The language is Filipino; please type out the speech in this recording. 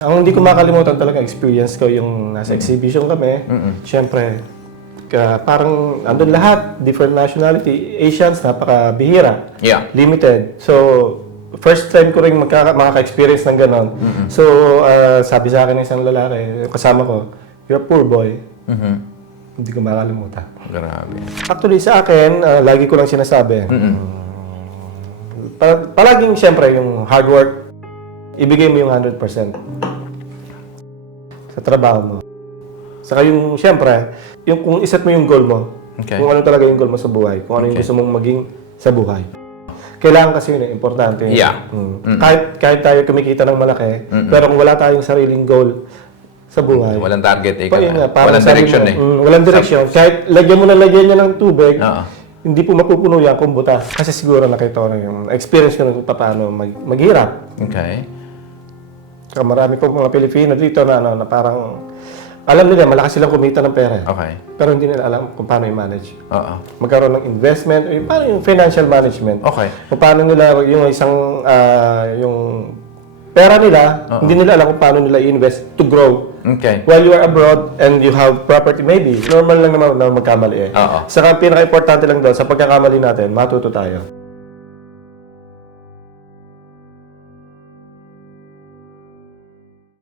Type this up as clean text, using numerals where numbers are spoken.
Ang hindi ko makalimutan talaga experience ko yung nasa exhibition kami. Siyempre, parang andun lahat, different nationality, Asians, napakabihira, limited. So, first time ko rin makaka-experience ng ganon. So, sabi sa akin ng isang lalaki, kasama ko, "You're a poor boy." Hindi ko makalimutan. Grabe. Actually, sa akin, lagi ko lang sinasabi, palaging siyempre yung hard work, ibigay mo yung 100% sa trabaho mo. Saka yung, siyempre, yung kung iset mo yung goal mo, kung ano talaga yung goal mo sa buhay, kung ano yung gusto mong maging sa buhay. Kailangan kasi yun, importante. Kahit tayo kumikita ng malaki, pero kung wala tayong sariling goal sa buhay, Walang target, walang direction walang direction. Kahit lagyan mo na lagyan niya ng tubig, hindi po mapupuno yan kung butas. Kasi siguro nakita ko na yung experience ko na kung paano maghirap. Okay. Saka marami po mga Pilipino dito na parang alam nila, malakas silang kumita ng pera. Okay. Pero hindi nila alam kung paano i-manage. Oo. Magkaroon ng investment, paano yung financial management. Okay. Kung paano nila yung isang, yung pera nila, hindi nila alam kung paano nila i-invest to grow. Okay. While you are abroad and you have property, maybe, normal lang naman na magkamali eh. Oo. Saka pinaka-importante lang doon, sa pagkakamali natin, matuto tayo.